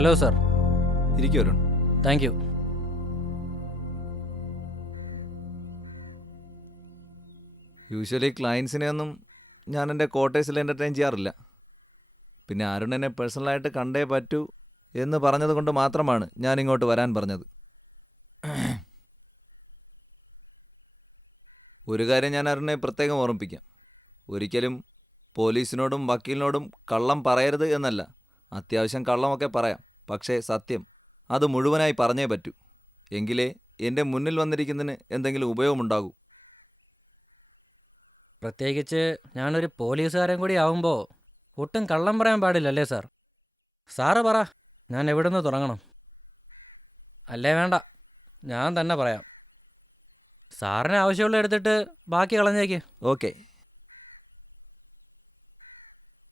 Hello sir. ഇരിക്കൂ Arun. Thank you. Usually ക്ലയൻസിനെ ഒന്നും ഞാൻ എൻ്റെ ക്വാർട്ടേഴ്സിൽ എൻ്റർടൈൻ ചെയ്യാറില്ല. പിന്നെ അരുൺ എന്നെ പേഴ്സണലായിട്ട് കണ്ടേ പറ്റൂ എന്ന് പറഞ്ഞത് കൊണ്ട് മാത്രമാണ് ഞാൻ ഇങ്ങോട്ട് വരാൻ പറഞ്ഞത്. ഒരു കാര്യം ഞാൻ അരുണിനെ പ്രത്യേകം ഓർമ്മിപ്പിക്കാം. ഒരിക്കലും പോലീസിനോടും വക്കീലിനോടും കള്ളം പറയരുത് എന്നല്ല. അത്യാവശ്യം കള്ളമൊക്കെ പറയാം, പക്ഷേ സത്യം അത് മുഴുവനായി പറഞ്ഞേ പറ്റൂ. എങ്കിലേ എൻ്റെ മുന്നിൽ വന്നിരിക്കുന്നതിന് എന്തെങ്കിലും ഉപയോഗമുണ്ടാകൂ. പ്രത്യേകിച്ച് ഞാനൊരു പോലീസുകാരൻ കൂടി ആവുമ്പോൾ ഒട്ടും കള്ളം പറയാൻ പാടില്ലല്ലേ സാർ? സാറ് പറ, ഞാൻ എവിടെ നിന്ന് തുടങ്ങണം? അല്ലേ വേണ്ട, ഞാൻ തന്നെ പറയാം. സാറിന് ആവശ്യമുള്ള എടുത്തിട്ട് ബാക്കി കളഞ്ഞേക്ക്. Okay.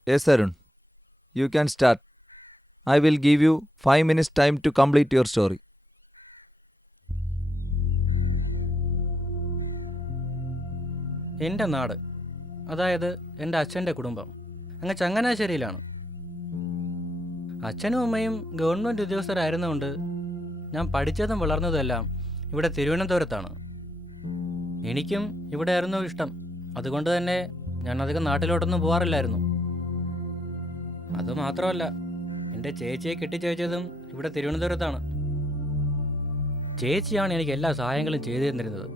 Yes Arun, you can start. I will give you 5 minutes time to complete your story. എൻ്റെ നാട്, അതായത് എൻ്റെ അച്ഛൻ്റെ കുടുംബം, അങ്ങ് ചങ്ങനാശ്ശേരിയിലാണ്. അച്ഛനും അമ്മയും ഗവൺമെൻറ് ഉദ്യോഗസ്ഥരായിരുന്നുകൊണ്ട് ഞാൻ പഠിച്ചതും വളർന്നതുമെല്ലാം ഇവിടെ തിരുവനന്തപുരത്താണ്. എനിക്കും ഇവിടെ ആയിരുന്നു ഇഷ്ടം. അതുകൊണ്ട് തന്നെ ഞാൻ അധികം നാട്ടിലോട്ടൊന്നും പോകാറില്ലായിരുന്നു. അതുമാത്രമല്ല, എൻ്റെ ചേച്ചിയെ കെട്ടിച്ചയച്ചതും ഇവിടെ തിരുവനന്തപുരത്താണ്. ചേച്ചിയാണ് എനിക്ക് എല്ലാ സഹായങ്ങളും ചെയ്തു തന്നിരുന്നത്.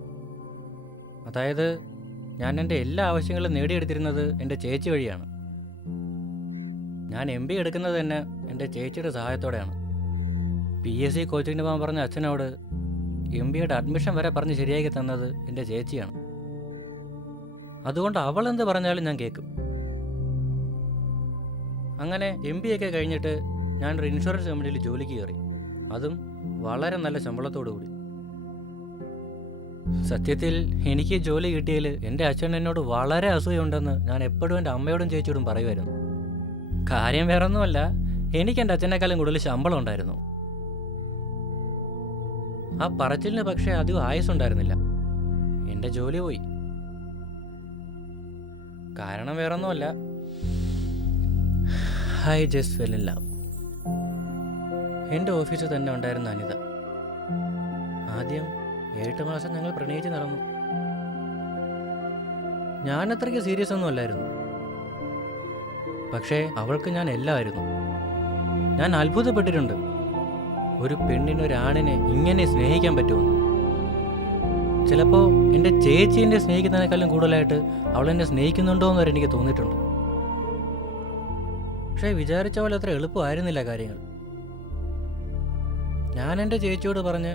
അതായത് ഞാൻ എൻ്റെ എല്ലാ ആവശ്യങ്ങളും നേടിയെടുത്തിരുന്നത് എൻ്റെ ചേച്ചി വഴിയാണ്. ഞാൻ MBA എടുക്കുന്നത് തന്നെ എൻ്റെ ചേച്ചിയുടെ സഹായത്തോടെയാണ്. PSC കോച്ചിങ്ങിന് പോകാൻ പറഞ്ഞ അച്ഛനോട് MBAയുടെ അഡ്മിഷൻ വരെ പറഞ്ഞ് ശരിയാക്കി തന്നത് എൻ്റെ ചേച്ചിയാണ്. അതുകൊണ്ട് അവൾ എന്ത് പറഞ്ഞാലും ഞാൻ കേൾക്കും. അങ്ങനെ MBA ഒക്കെ കഴിഞ്ഞിട്ട് ഞാനൊരു ഇൻഷുറൻസ് കമ്പനിയിൽ ജോലിക്ക് കയറി. അതും വളരെ നല്ല ശമ്പളത്തോടു കൂടി. സത്യത്തിൽ എനിക്ക് ജോലി കിട്ടിയതിൽ എൻ്റെ അച്ഛൻ എന്നോട് വളരെ അസൂയുണ്ടെന്ന് ഞാൻ എപ്പോഴും എൻ്റെ അമ്മയോടും ചേച്ചിയോടും പറയുമായിരുന്നു. കാര്യം വേറൊന്നുമല്ല, എനിക്ക് എൻ്റെ അച്ഛനേക്കാളും കൂടുതൽ ശമ്പളം ഉണ്ടായിരുന്നു. ആ പറച്ചിലിന് പക്ഷേ അധികം ആയുസ്സുണ്ടായിരുന്നില്ല. എൻ്റെ ജോലി പോയി. കാരണം വേറൊന്നുമല്ല, I just fell in love. എൻ്റെ ഓഫീസിൽ തന്നെ ഉണ്ടായിരുന്ന അനിത. ആദ്യം 8 മാസം ഞങ്ങൾ പ്രണയിച്ച് നടന്നു. ഞാൻ അത്രയ്ക്ക് സീരിയസ് ഒന്നും അല്ലായിരുന്നു. പക്ഷേ അവൾക്ക് ഞാൻ എല്ലാമായിരുന്നു. ഞാൻ അത്ഭുതപ്പെട്ടിട്ടുണ്ട്, ഒരു പെണ്ണിന് ഒരാണിനെ ഇങ്ങനെ സ്നേഹിക്കാൻ പറ്റുമോ. ചിലപ്പോൾ എൻ്റെ ചേച്ചി എന്നെ സ്നേഹിക്കുന്നതിനേക്കാളും കൂടുതലായിട്ട് അവൾ എന്നെ സ്നേഹിക്കുന്നുണ്ടോ എന്ന് വരെ എനിക്ക് തോന്നിയിട്ടുണ്ട്. പക്ഷേ വിചാരിച്ച പോലെ അത്ര എളുപ്പമായിരുന്നില്ല കാര്യങ്ങൾ. ഞാൻ എൻ്റെ ചേച്ചിയോട് പറഞ്ഞ്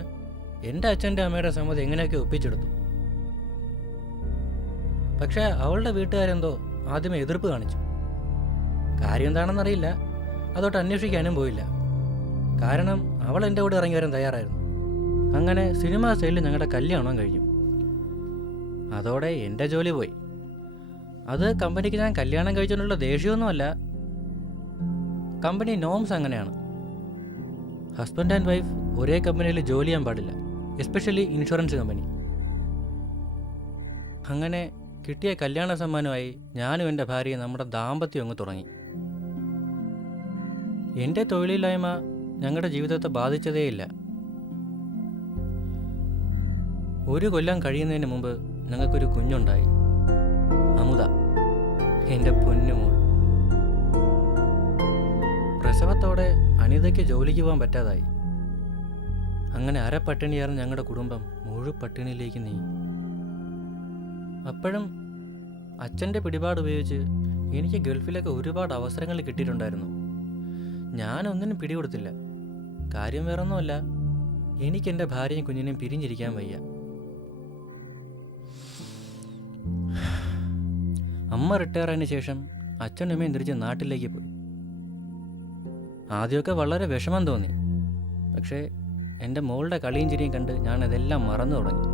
എൻ്റെ അച്ഛൻ്റെ അമ്മയുടെ സമ്മതം എങ്ങനെയൊക്കെ ഒപ്പിച്ചെടുത്തു. പക്ഷേ അവളുടെ വീട്ടുകാരെന്തോ ആദ്യമേ എതിർപ്പ് കാണിച്ചു. കാര്യം എന്താണെന്നറിയില്ല, അതോട്ട് അന്വേഷിക്കാനും പോയില്ല. കാരണം അവൾ എൻ്റെ കൂടെ ഇറങ്ങി വരാൻ തയ്യാറായിരുന്നു. അങ്ങനെ സിനിമാ സ്റ്റൈലിൽ ഞങ്ങളുടെ കല്യാണം കഴിഞ്ഞു. അതോടെ എൻ്റെ ജോലി പോയി. അത് കമ്പനിക്ക് ഞാൻ കല്യാണം കഴിച്ചതിനുള്ള ദേഷ്യമൊന്നുമല്ല. കമ്പനി നോംസ് അങ്ങനെയാണ്. ഹസ്ബൻഡ് ആൻഡ് വൈഫ് ഒരേ കമ്പനിയിൽ ജോലി ചെയ്യാൻ പാടില്ല, എസ്പെഷ്യലി ഇൻഷുറൻസ് കമ്പനി. അങ്ങനെ കിട്ടിയ കല്യാണ സമ്മാനമായി ഞാനും എൻ്റെ ഭാര്യയും നമ്മുടെ ദാമ്പത്യം അങ്ങ് തുടങ്ങി. എൻ്റെ തൊഴിലില്ലായ്മ ഞങ്ങളുടെ ജീവിതത്തെ ബാധിച്ചതേയില്ല. 1 കൊല്ലം കഴിയുന്നതിന് മുമ്പ് ഞങ്ങൾക്കൊരു കുഞ്ഞുണ്ടായി, അമുത, എൻ്റെ പൊന്നുമോൾ. പ്രസവത്തോടെ അനിതയ്ക്ക് ജോലിക്ക് പോകാൻ പറ്റാതായി. അങ്ങനെ അരപ്പട്ടിണിയായിരുന്ന ഞങ്ങളുടെ കുടുംബം മുഴുപട്ടിണിയിലേക്ക് നീങ്ങി. അപ്പോഴും അച്ഛൻ്റെ പിടിപാട് ഉപയോഗിച്ച് എനിക്ക് ഗൾഫിലൊക്കെ ഒരുപാട് അവസരങ്ങൾ കിട്ടിയിട്ടുണ്ടായിരുന്നു. ഞാനൊന്നിനും പിടികൊടുത്തില്ല. കാര്യം വേറൊന്നുമല്ല, എനിക്ക് എൻ്റെ ഭാര്യയും കുഞ്ഞിനെയും പിരിഞ്ഞിരിക്കാൻ വയ്യ. അമ്മ റിട്ടയർ ആയതിനു ശേഷം അച്ഛനും അമ്മയും തിരിച്ച് നാട്ടിലേക്ക് പോയി. ആദ്യമൊക്കെ വളരെ വിഷമം തോന്നി. പക്ഷേ എൻ്റെ മോളുടെ കളിയും ചിരിയും കണ്ട് ഞാനതെല്ലാം മറന്നു തുടങ്ങി.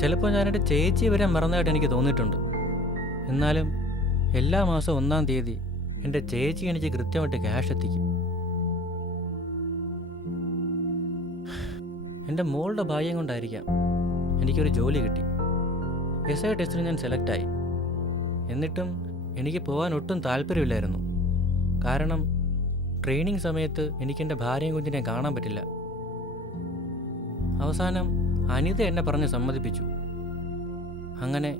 ചിലപ്പോൾ ഞാനെൻ്റെ ചേച്ചി വരെ മറന്നതായിട്ട് എനിക്ക് തോന്നിയിട്ടുണ്ട്. എന്നാലും എല്ലാ മാസവും 1-ാം തീയതി എൻ്റെ ചേച്ചി എനിക്ക് കൃത്യമായിട്ട് ക്യാഷ് എത്തിക്കും. എൻ്റെ മോളുടെ ഭാഗ്യം കൊണ്ടായിരിക്കാം എനിക്കൊരു ജോലി കിട്ടി. SI ടെസ്റ്റിന് ഞാൻ സെലക്റ്റായി. എന്നിട്ടും എനിക്ക് പോകാൻ ഒട്ടും താല്പര്യമില്ലായിരുന്നു. കാരണം ട്രെയിനിങ് സമയത്ത് എനിക്കെൻ്റെ ഭാര്യയും കുഞ്ഞിനെ കാണാൻ പറ്റില്ല. അവസാനം അനിത എന്നെ പറഞ്ഞ് സമ്മതിപ്പിച്ചു. അങ്ങനെ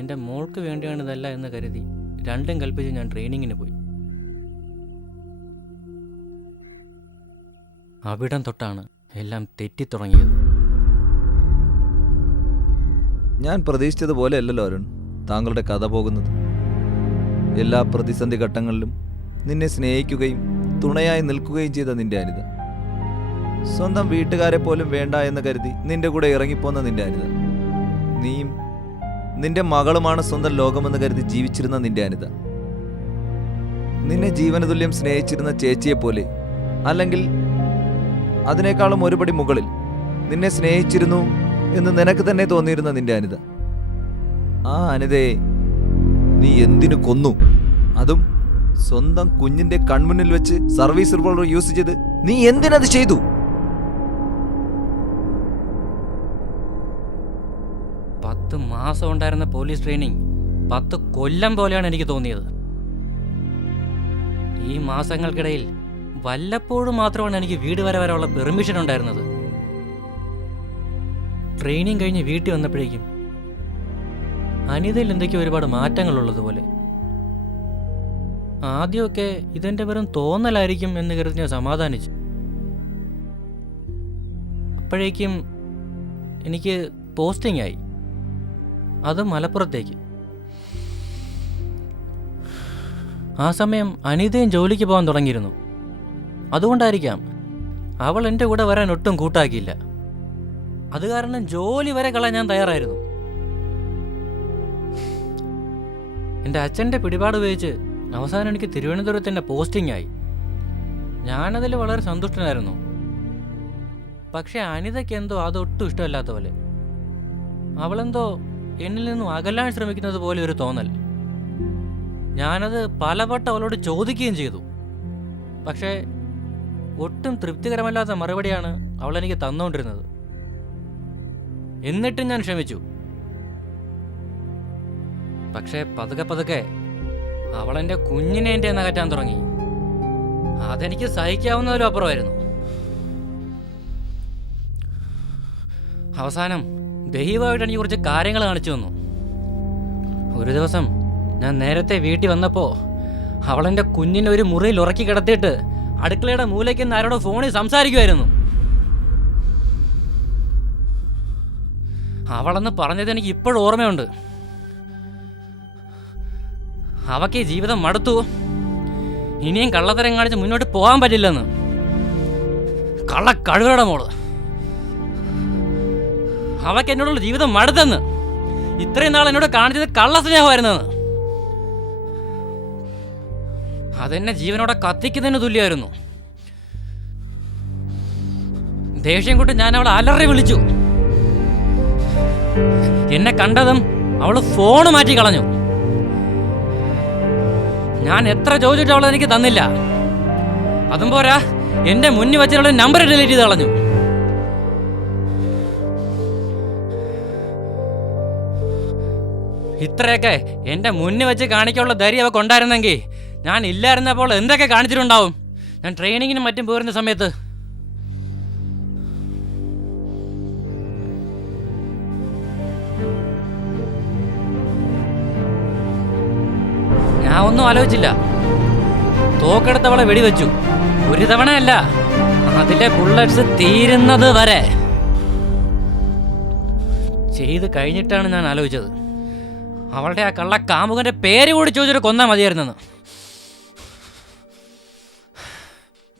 എൻ്റെ മോൾക്ക് വേണ്ടിയാണിതല്ല എന്ന് കരുതി രണ്ടും കൽപ്പിച്ച് ഞാൻ ട്രെയിനിങ്ങിന് പോയി. അവിടം തൊട്ടാണ് എല്ലാം തെറ്റിത്തുടങ്ങിയത്. ഞാൻ പ്രതീക്ഷിച്ചതുപോലെ അല്ലല്ലോ അരുൺ താങ്കളുടെ കഥ പോകുന്നത്. എല്ലാ പ്രതിസന്ധി ഘട്ടങ്ങളിലും നിന്നെ സ്നേഹിക്കുകയും തുണയായി നിൽക്കുകയും ചെയ്ത നിന്റെ അനിത, സ്വന്തം വീട്ടുകാരെ പോലും വേണ്ട എന്ന് കരുതി നിന്റെ കൂടെ ഇറങ്ങിപ്പോന്ന നിന്റെ അനിത, നീയും നിന്റെ മകളുമാണ് സ്വന്തം ലോകമെന്ന് കരുതി ജീവിച്ചിരുന്ന നിന്റെ അനിത, നിന്നെ ജീവനതുല്യം സ്നേഹിച്ചിരുന്ന ചേച്ചിയെപ്പോലെ, അല്ലെങ്കിൽ അതിനേക്കാളും ഒരുപടി മുകളിൽ നിന്നെ സ്നേഹിച്ചിരുന്നു എന്ന് നിനക്ക് തന്നെ തോന്നിയിരുന്ന നിന്റെ അനിത, ആ അനിതയെ നീ എന്തിനു കൊന്നു? അതും സ്വന്തം കുഞ്ഞിന്റെ കൺമുന്നിൽ വെച്ച് സർവീസ് റിവോൾവർ യൂസ് ചെയ്ത് നീ എന്തിനത് ചെയ്തു? പത്ത് മാസം ഉണ്ടായിരുന്ന പോലീസ് ട്രെയിനിങ് 10 കൊല്ലം പോലെയാണ് എനിക്ക് തോന്നിയത്. ഈ മാസങ്ങൾക്കിടയിൽ വല്ലപ്പോഴും മാത്രമാണ് എനിക്ക് വീട് വരെ വരെയുള്ള പെർമിഷൻ ഉണ്ടായിരുന്നത്. ട്രെയിനിങ് കഴിഞ്ഞ് വീട്ടിൽ വന്നപ്പോഴേക്കും അനിതയിൽ എന്തൊക്കെയോ ഒരുപാട് മാറ്റങ്ങളുള്ളതുപോലെ. ആദ്യമൊക്കെ ഇതെൻ്റെ വെറും തോന്നലായിരിക്കും എന്ന് കരുതി ഞാൻ സമാധാനിച്ചു. അപ്പോഴേക്കും എനിക്ക് പോസ്റ്റിംഗ് ആയി, അത് മലപ്പുറത്തേക്ക്. ആ സമയം അനിതയും ജോലിക്ക് പോകാൻ തുടങ്ങിയിരുന്നു. അതുകൊണ്ടായിരിക്കാം അവൾ എൻ്റെ കൂടെ വരാൻ ഒട്ടും കൂട്ടാക്കിയില്ല. അത് കാരണം ജോലി വരെ കളയാൻ ഞാൻ തയ്യാറായിരുന്നു. എൻ്റെ അച്ഛൻ്റെ പിടിപാട് ഉപയോഗിച്ച് അവസാനം എനിക്ക് തിരുവനന്തപുരത്ത് തന്നെ പോസ്റ്റിംഗ് ആയി. ഞാനതിൽ വളരെ സന്തുഷ്ടനായിരുന്നു. പക്ഷെ അനിതയ്ക്ക് എന്തോ അതൊട്ടും ഇഷ്ടമല്ലാത്ത പോലെ. അവളെന്തോ എന്നിൽ നിന്നും അകലാൻ ശ്രമിക്കുന്നത് പോലെ ഒരു തോന്നൽ. ഞാനത് പലവട്ടം അവളോട് ചോദിക്കുകയും ചെയ്തു. പക്ഷേ ഒട്ടും തൃപ്തികരമല്ലാത്ത മറുപടിയാണ് അവൾ എനിക്ക് തന്നുകൊണ്ടിരുന്നത്. എന്നിട്ടും ഞാൻ ക്ഷമിച്ചു. പക്ഷേ പതുക്കെ പതുക്കെ അവൾ എൻ്റെ കുഞ്ഞിനെ എൻ്റെ അകറ്റാൻ തുടങ്ങി. അതെനിക്ക് സഹിക്കാവുന്നതിലും അപ്പുറമായിരുന്നു. അവസാനം ദൈവമായിട്ട് എനിക്ക് കുറച്ച് കാര്യങ്ങൾ കാണിച്ചു തന്നു. ഒരു ദിവസം ഞാൻ നേരത്തെ വീട്ടിൽ വന്നപ്പോൾ അവളെൻ്റെ കുഞ്ഞിനെ ഒരു മുറിയിൽ ഉറക്കി കിടത്തിയിട്ട് അടുക്കളയുടെ മൂലയ്ക്ക് നിന്ന് ആരോടോ ഫോണിൽ സംസാരിക്കുമായിരുന്നു. അവളെന്ന് പറഞ്ഞത് എനിക്ക് ഇപ്പോഴും ഓർമ്മയുണ്ട്. അവൾക്ക് ഈ ജീവിതം മടുത്തു, ഇനിയും കള്ളത്തരം കാണിച്ച് മുന്നോട്ട് പോകാൻ പറ്റില്ലെന്ന്. കള്ളക്കഴുകയുടെ മോള്. അവൾക്ക് എന്നോടുള്ള ജീവിതം മടുത്തെന്ന്. ഇത്രയും നാൾ എന്നോട് കാണിച്ചത് കള്ളസ്നേഹമായിരുന്നെന്ന്. അതെന്നെ ജീവനോടെ കത്തിക്കുന്നതിന് തുല്യമായിരുന്നു. ദേഷ്യം കൊണ്ട് ഞാൻ അവളെ അലറി വിളിച്ചു. എന്നെ കണ്ടതും അവള് ഫോണ് മാറ്റി കളഞ്ഞു. ഞാൻ എത്ര ചോദിച്ചിട്ട് അവൾ എനിക്ക് തന്നില്ല. അതും പോരാ, എന്റെ മുന്നിൽ വെച്ചിട്ടുള്ള നമ്പർ ഡിലീറ്റ് ചെയ്ത് കളഞ്ഞു. ഇത്രയൊക്കെ എന്റെ മുന്നിൽ വെച്ച് കാണിക്കാനുള്ള ധൈര്യം അവൾക്ക് ഉണ്ടായിരുന്നെങ്കിൽ ഞാൻ ഇല്ലായിരുന്നപ്പോൾ എന്തൊക്കെ കാണിച്ചിട്ടുണ്ടാവും. ഞാൻ ട്രെയിനിങ്ങിനും മറ്റും പോരുന്ന സമയത്ത് ഞാൻ ഒന്നും ആലോചിച്ചില്ല. തോക്കെടുത്തവളെ വെടിവെച്ചു. ഒരു തവണയല്ല, അതിലെ ബുള്ളറ്റ്സ് തീരുന്നത് വരെ. ചെയ്ത് കഴിഞ്ഞിട്ടാണ് ഞാൻ ആലോചിച്ചത്, അവളുടെ ആ കള്ള കാമുകന്റെ പേര് കൂടി ചോദിച്ചിട്ട് കൊന്നാ മതിയായിരുന്നെന്ന്.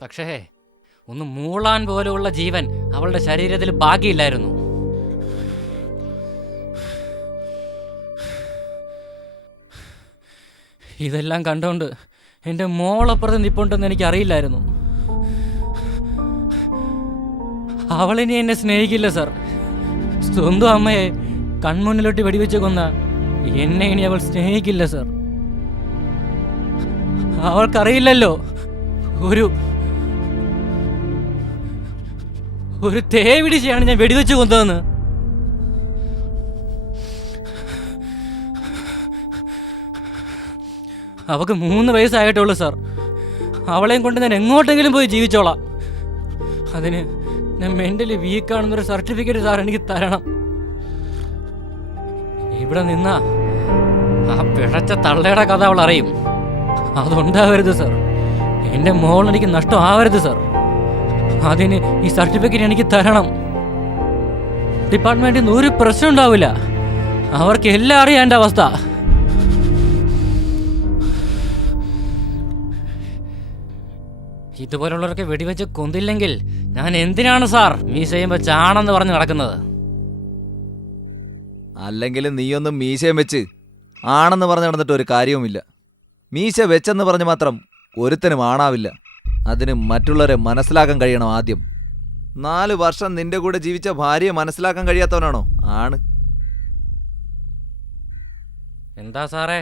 പക്ഷേ ഒന്ന് മൂളാൻ പോലെയുള്ള ജീവൻ അവളുടെ ശരീരത്തിൽ ബാക്കിയില്ലായിരുന്നു. ഇതെല്ലാം കണ്ടുകൊണ്ട് എൻ്റെ മോളപ്പുറത്ത് നിൽപ്പുണ്ടെന്ന് എനിക്കറിയില്ലായിരുന്നു. അവളിനി എന്നെ സ്നേഹിക്കില്ല സർ. സ്വന്തം അമ്മയെ കൺമുന്നിലോട്ട് വെടിവെച്ച് കൊന്ന എന്നെ ഇനി അവൾ സ്നേഹിക്കില്ല സർ. അവൾക്കറിയില്ലല്ലോ ഒരു തേവിടിച്ചാണ് ഞാൻ വെടിവെച്ച് കൊന്നതെന്ന്. അവൾക്ക് 3 വയസ്സായിട്ടുള്ളൂ സാർ. അവളെയും കൊണ്ട് ഞാൻ എങ്ങോട്ടെങ്കിലും പോയി ജീവിച്ചോളാം. അതിന് ഞാൻ മെന്റലി വീക്കാണെന്നൊരു സർട്ടിഫിക്കറ്റ് സാർ എനിക്ക് തരണം. ഇവിടെ നിന്നാ ആ പിഴച്ച തള്ളയുടെ കഥ അവൾ അറിയും. അതുണ്ടാവരുത് സാർ. എൻ്റെ മോൾ എനിക്ക് നഷ്ടമാവരുത് സാർ. അതിന് ഈ സർട്ടിഫിക്കറ്റ് എനിക്ക് തരണം. ഡിപ്പാർട്ട്മെന്റിൽ നിന്ന് ഒരു പ്രശ്നം ഉണ്ടാവില്ല. അവർക്ക് എല്ലാം അറിയാം എൻ്റെ അവസ്ഥ. ഇതുപോലുള്ളവർക്ക് വെടിവെച്ച് കൊന്നില്ലെങ്കിൽ ഞാൻ എന്തിനാണ് സാർ മീശ ചെയ്യുമ്പോൾ ചാണെന്ന് പറഞ്ഞ് നടക്കുന്നത്? അല്ലെങ്കിൽ നീയൊന്നും മീശയും വെച്ച് ആണെന്ന് പറഞ്ഞ് നടന്നിട്ട് ഒരു കാര്യവുമില്ല. മീശ വെച്ചെന്ന് പറഞ്ഞ് മാത്രം ഒരുത്തനും ആണാവില്ല. അതിന് മറ്റുള്ളവരെ മനസ്സിലാക്കാൻ കഴിയണം ആദ്യം. 4 വർഷം നിന്റെ കൂടെ ജീവിച്ച ഭാര്യയെ മനസ്സിലാക്കാൻ കഴിയാത്തവനാണോ ആണ്? എന്താ സാറേ,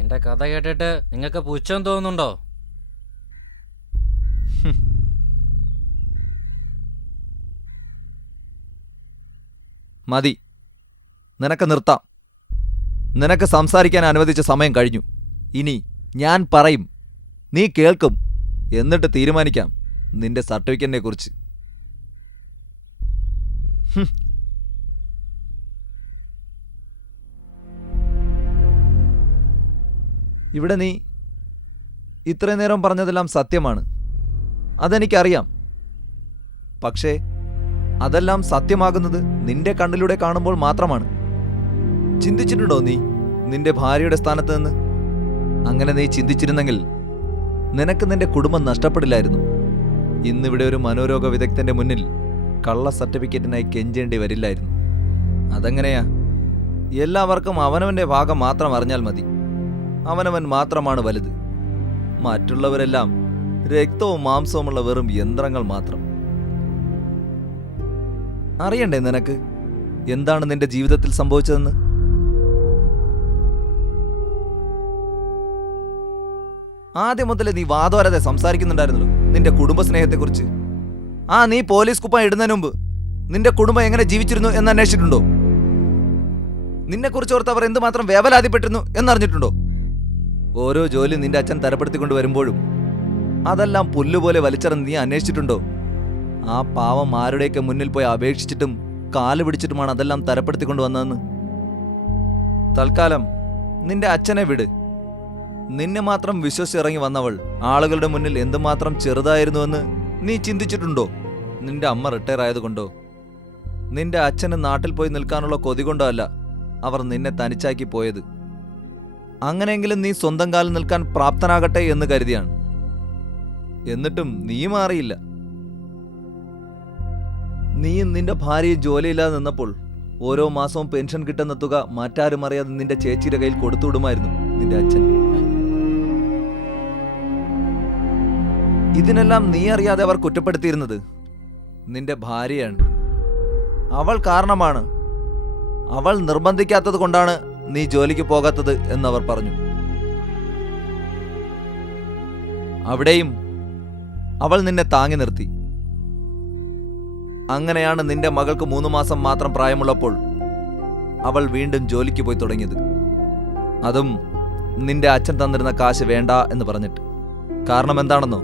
എൻ്റെ കഥ കേട്ടിട്ട് നിങ്ങൾക്ക് പുച്ഛം തോന്നുന്നുണ്ടോ? മതി, നിനക്ക് നിർത്താം. നിനക്ക് സംസാരിക്കാൻ അനുവദിച്ച സമയം കഴിഞ്ഞു. ഇനി ഞാൻ പറയും, നീ കേൾക്കും. എന്നിട്ട് തീരുമാനിക്കാം നിന്റെ സർട്ടിഫിക്കറ്റിനെ കുറിച്ച്. ഇവിടെ നീ ഇത്രയും നേരം പറഞ്ഞതെല്ലാം സത്യമാണ്, അതെനിക്കറിയാം. പക്ഷേ അതെല്ലാം സത്യമാകുന്നത് നിന്റെ കണ്ണിലൂടെ കാണുമ്പോൾ മാത്രമാണ്. ചിന്തിച്ചിട്ടുണ്ടോ നീ നിന്റെ ഭാര്യയുടെ സ്ഥാനത്ത് നിന്ന്? അങ്ങനെ നീ ചിന്തിച്ചിരുന്നെങ്കിൽ നിനക്ക് നിന്റെ കുടുംബം നഷ്ടപ്പെടില്ലായിരുന്നു. ഇന്നിവിടെ ഒരു മനോരോഗ വിദഗ്ധന്റെ മുന്നിൽ കള്ള സർട്ടിഫിക്കറ്റിനായി കെഞ്ചേണ്ടി വരില്ലായിരുന്നു. അതെങ്ങനെയാ? എല്ലാവർക്കും അവനവന്റെ ഭാഗം മാത്രം അറിഞ്ഞാൽ മതി. അവനവൻ മാത്രമാണ് വലുത്. മറ്റുള്ളവരെല്ലാം രക്തവും മാംസവുമുള്ള വെറും യന്ത്രങ്ങൾ മാത്രം. അറിയണ്ടേ നിനക്ക് എന്താണ് നിന്റെ ജീവിതത്തിൽ സംഭവിച്ചതെന്ന്? ആദ്യം മുതലേ നീ വാദോരാതെ സംസാരിക്കുന്നുണ്ടായിരുന്നല്ലോ നിന്റെ കുടുംബ സ്നേഹത്തെക്കുറിച്ച്. നീ പോലീസ് കുപ്പായം ഇടുന്നതിന് മുമ്പ് നിന്റെ കുടുംബം എങ്ങനെ ജീവിച്ചിരുന്നു എന്ന് അന്വേഷിച്ചിട്ടുണ്ടോ? നിന്നെക്കുറിച്ച് ഓർത്ത് അവർ എന്തുമാത്രം വേവലാതിപ്പെട്ടിരുന്നു എന്നറിഞ്ഞിട്ടുണ്ടോ? ഓരോ ജോലി നിന്റെ അച്ഛൻ തരപ്പെടുത്തിക്കൊണ്ട് വരുമ്പോഴും അതെല്ലാം പുല്ലുപോലെ വലിച്ചെറിഞ്ഞ് നീ അന്വേഷിച്ചിട്ടുണ്ടോ? ആ പാവം ആരുടെയൊക്കെ മുന്നിൽ പോയി അപേക്ഷിച്ചിട്ടും കാല് പിടിച്ചിട്ടുമാണ് അതെല്ലാം തരപ്പെടുത്തിക്കൊണ്ട് വന്നതെന്ന്. തൽക്കാലം നിന്റെ അച്ഛനെ വിട്. നിന്നെ മാത്രം വിശ്വസിച്ചിറങ്ങി വന്നവൾ ആളുകളുടെ മുന്നിൽ എന്തുമാത്രം ചെറുതായിരുന്നുവെന്ന് നീ ചിന്തിച്ചിട്ടുണ്ടോ? നിന്റെ അമ്മ റിട്ടയർ ആയതുകൊണ്ടോ നിന്റെ അച്ഛന് നാട്ടിൽ പോയി നിൽക്കാനുള്ള കൊതി കൊണ്ടോ അല്ല അവർ നിന്നെ തനിച്ചാക്കി പോയത്. അങ്ങനെയെങ്കിലും നീ സ്വന്തം കാലിൽ നിൽക്കാൻ പ്രാപ്തനാകട്ടെ എന്ന് കരുതിയാണ്. എന്നിട്ടും നീ മാറിയില്ല. നീയും നിന്റെ ഭാര്യയും ജോലിയില്ലാതെ നിന്നപ്പോൾ ഓരോ മാസവും പെൻഷൻ കിട്ടുന്ന തുക മറ്റാരും അറിയാതെ നിന്റെ ചേച്ചിയുടെ കയ്യിൽ കൊടുത്തുവിടുമായിരുന്നു നിന്റെ അച്ഛൻ. ഇതിനെല്ലാം നീ അറിയാതെ അവർ കുറ്റപ്പെടുത്തിയിരുന്നത് നിന്റെ ഭാര്യയാണ്. അവൾ കാരണമാണ്, അവൾ നിർബന്ധിക്കാത്തത് കൊണ്ടാണ് നീ ജോലിക്ക് പോകാത്തത് എന്നവർ പറഞ്ഞു. അവിടെയും അവൾ നിന്നെ താങ്ങി നിർത്തി. അങ്ങനെയാണ് നിന്റെ മകൾക്ക് 3 മാസം മാത്രം പ്രായമുള്ളപ്പോൾ അവൾ വീണ്ടും ജോലിക്ക് പോയി തുടങ്ങിയത്. അതും നിന്റെ അച്ഛൻ തന്നിരുന്ന കാശ് വേണ്ട എന്ന് പറഞ്ഞിട്ട്. കാരണം എന്താണെന്നോ?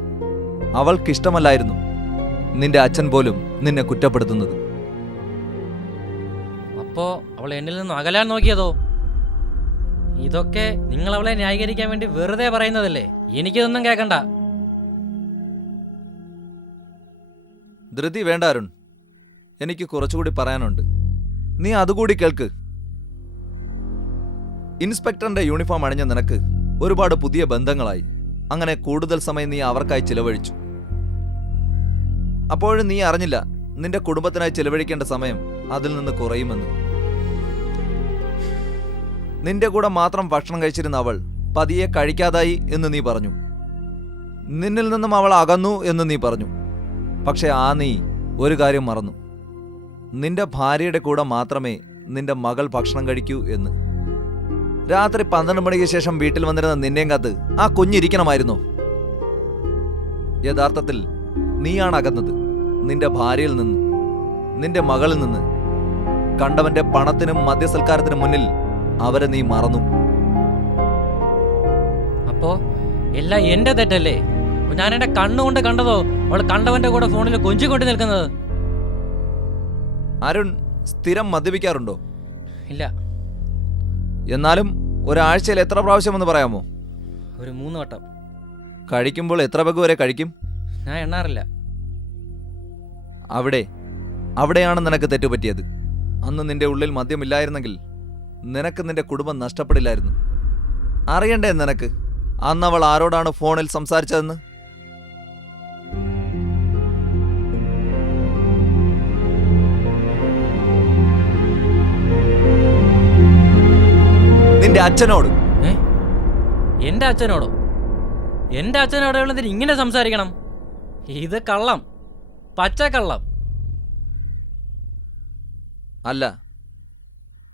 അവൾക്കിഷ്ടമല്ലായിരുന്നു നിന്റെ അച്ഛൻ പോലും നിന്നെ കുറ്റപ്പെടുത്തുന്നത്. അപ്പോ അവൾ എന്നിൽ നിന്ന് അകലാൻ നോക്കിയതോ? ഇതൊക്കെ നിങ്ങൾ അവളെ ന്യായീകരിക്കാൻ വേണ്ടി വെറുതെ പറയുന്നതല്ലേ? എനിക്കിതൊന്നും കേൾക്കണ്ട. ധൃതി വേണ്ട അരുൺ, എനിക്ക് കുറച്ചുകൂടി പറയാനുണ്ട്. നീ അതുകൂടി കേൾക്ക്. ഇൻസ്പെക്ടറിന്റെ യൂണിഫോം അണിഞ്ഞ നിനക്ക് ഒരുപാട് പുതിയ ബന്ധങ്ങളായി. അങ്ങനെ കൂടുതൽ സമയം നീ അവർക്കായി ചിലവഴിച്ചു. അപ്പോഴും നീ അറിഞ്ഞില്ല നിന്റെ കുടുംബത്തിനായി ചിലവഴിക്കേണ്ട സമയം അതിൽ നിന്ന് കുറയുമെന്ന്. നിന്റെ കൂടെ മാത്രം ഭക്ഷണം കഴിച്ചിരുന്ന അവൾ പതിയെ കഴിക്കാതായി എന്ന് നീ പറഞ്ഞു. നിന്നിൽ നിന്നും അവൾ അകന്നു എന്ന് നീ പറഞ്ഞു. പക്ഷെ നീ ഒരു കാര്യം മറന്നു. നിന്റെ ഭാര്യയുടെ കൂടെ മാത്രമേ നിന്റെ മകൾ ഭക്ഷണം കഴിക്കൂ എന്ന്. രാത്രി 12 മണിക്ക് ശേഷം വീട്ടിൽ വന്നിരുന്ന നിന്നെയും കാത്ത് ആ കുഞ്ഞിരിക്കണമായിരുന്നോ? യഥാർത്ഥത്തിൽ നീയാണ് അകന്നത് നിന്റെ ഭാര്യയിൽ നിന്ന്, നിന്റെ മകളിൽ നിന്ന്. കണ്ടവന്റെ പണത്തിനും മദ്യസൽക്കാരത്തിനും മുന്നിൽ അവരെ നീ മറന്നു. അപ്പോ എല്ലാം എന്റെ തെറ്റല്ലേ? ഞാൻ എൻ്റെ കണ്ണുകൊണ്ട് കണ്ടതോ അവൾ കണ്ടവൻ്റെ കൂടെ ഫോണിൽ കൊഞ്ചിക്കൊണ്ട് നിൽക്കുന്നത്. അരുൺ സ്ഥിരം മദ്യപിക്കാറുണ്ടോ? ഇല്ല. എന്നാലും ഒരാഴ്ചയിൽ എത്ര പ്രാവശ്യമെന്ന് പറയാമോ? ഒരു 3 വട്ടം. കഴിക്കുമ്പോൾ എത്ര പെഗ് വരെ കഴിക്കും? ഞാൻ എണ്ണാറില്ല. അവിടെയാണ് നിനക്ക് തെറ്റുപറ്റിയത്. അന്ന് നിന്റെ ഉള്ളിൽ മദ്യമില്ലായിരുന്നെങ്കിൽ നിനക്ക് നിന്റെ കുടുംബം നഷ്ടപ്പെടില്ലായിരുന്നു. അറിയണ്ടേ നിനക്ക് അന്ന് അവൾ ആരോടാണ് ഫോണിൽ സംസാരിച്ചതെന്ന്? നിന്റെ അച്ഛനോട്. എൻ്റെ അച്ഛനോടോ? എൻ്റെ അച്ഛനോട് ഇങ്ങനെ സംസാരിക്കണം? ഇത് കള്ളം, പച്ചക്കള്ളം. അല്ല,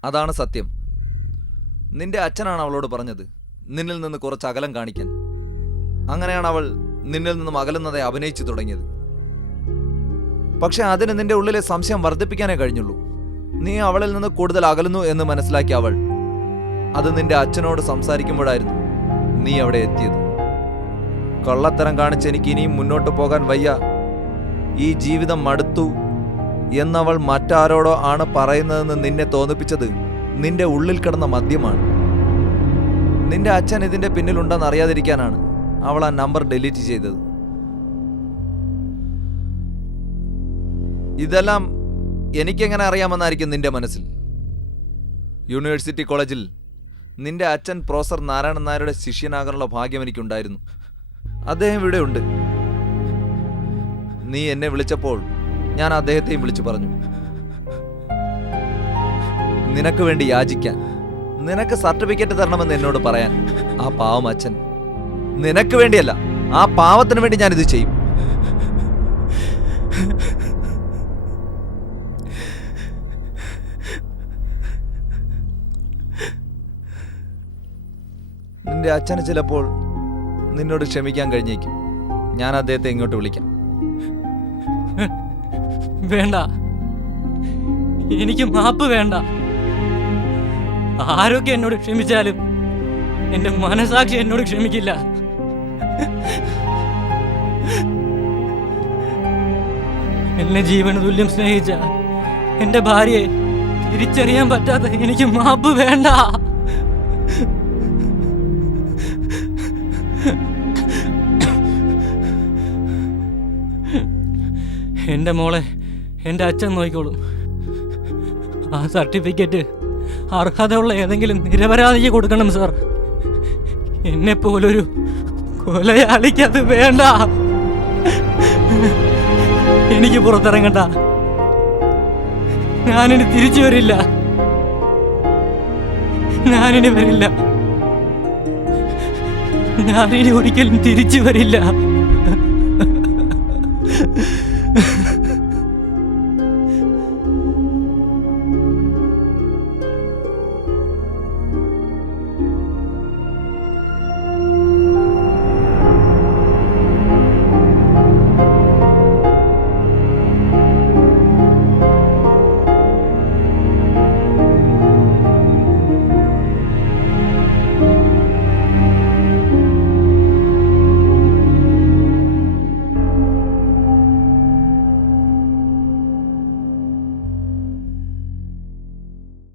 അതാണ് സത്യം. നിന്റെ അച്ഛനാണ് അവളോട് പറഞ്ഞത് നിന്നിൽ നിന്ന് കുറച്ച് അകലം കാണിക്കാൻ. അങ്ങനെയാണ് അവൾ നിന്നിൽ നിന്നും അകലുന്നതായി അഭിനയിച്ചു തുടങ്ങിയത്. പക്ഷെ അതിന് നിന്റെ ഉള്ളിലെ സംശയം വർദ്ധിപ്പിക്കാനേ കഴിഞ്ഞുള്ളൂ. നീ അവളിൽ നിന്ന് കൂടുതൽ അകലുന്നു എന്ന് മനസ്സിലാക്കിയ അവൾ അത് നിന്റെ അച്ഛനോട് സംസാരിക്കുമ്പോഴായിരുന്നു നീ അവിടെ എത്തിയത്. കള്ളത്തരം കാണിച്ച് എനിക്ക് ഇനിയും മുന്നോട്ട് പോകാൻ വയ്യ, ഈ ജീവിതം മടുത്തു എന്നവൾ മറ്റാരോടോ ആണ് പറയുന്നതെന്ന് നിന്നെ തോന്നിപ്പിച്ചത് നിന്റെ ഉള്ളിൽ കിടന്ന മദ്യമാണ്. നിന്റെ അച്ഛൻ ഇതിന്റെ പിന്നിലുണ്ടെന്ന് അറിയാതിരിക്കാനാണ് അവൾ ആ നമ്പർ ഡിലീറ്റ് ചെയ്തത്. ഇതെല്ലാം എനിക്കെങ്ങനെ അറിയാമെന്നായിരിക്കും നിന്റെ മനസ്സിൽ. യൂണിവേഴ്സിറ്റി കോളേജിൽ നിന്റെ അച്ഛൻ പ്രൊഫസർ നാരായണൻ നായരുടെ ശിഷ്യനാകാനുള്ള ഭാഗ്യം എനിക്കുണ്ടായിരുന്നു. അദ്ദേഹം ഇവിടെ ഉണ്ട്. നീ എന്നെ വിളിച്ചപ്പോൾ ഞാൻ അദ്ദേഹത്തെയും വിളിച്ചു പറഞ്ഞു, നിനക്ക് വേണ്ടി യാചിക്കാൻ, നിനക്ക് സർട്ടിഫിക്കറ്റ് തരണമെന്ന് എന്നോട് പറയാൻ. ആ പാവം അച്ഛൻ നിനക്ക് വേണ്ടിയല്ല, ആ പാവത്തിന് വേണ്ടി ഞാനിത് ചെയ്യും. നിന്റെ അച്ഛന് ചിലപ്പോൾ നിന്നോട് ക്ഷമിക്കാൻ കഴിഞ്ഞേക്കും. ഞാൻ അദ്ദേഹത്തെ ഇങ്ങോട്ട് വിളിക്കാം. വേണ്ട, എനിക്ക് മാപ്പ് വേണ്ട. ആരൊക്കെ എന്നോട് ക്ഷമിച്ചാലും എന്റെ മനസാക്ഷി എന്നോട് ക്ഷമിക്കില്ല. എന്നെ ജീവന് തുല്യം സ്നേഹിച്ച എന്റെ ഭാര്യയെ തിരിച്ചറിയാൻ പറ്റാത്ത എനിക്ക് മാപ്പ് വേണ്ട. എൻ്റെ മോളെ എൻ്റെ അച്ഛൻ നോക്കിക്കോളും. ആ സർട്ടിഫിക്കറ്റ് അർഹതയുള്ള ഏതെങ്കിലും നിരപരാധിക്ക് കൊടുക്കണം സാർ. എന്നെപ്പോലൊരു കൊലയാളിക്കത് വേണ്ട. എനിക്ക് പുറത്തിറങ്ങണ്ട. ഞാനിനി തിരിച്ചു വരില്ല. ഞാനിനി ഒരിക്കലും തിരിച്ചു വരില്ല.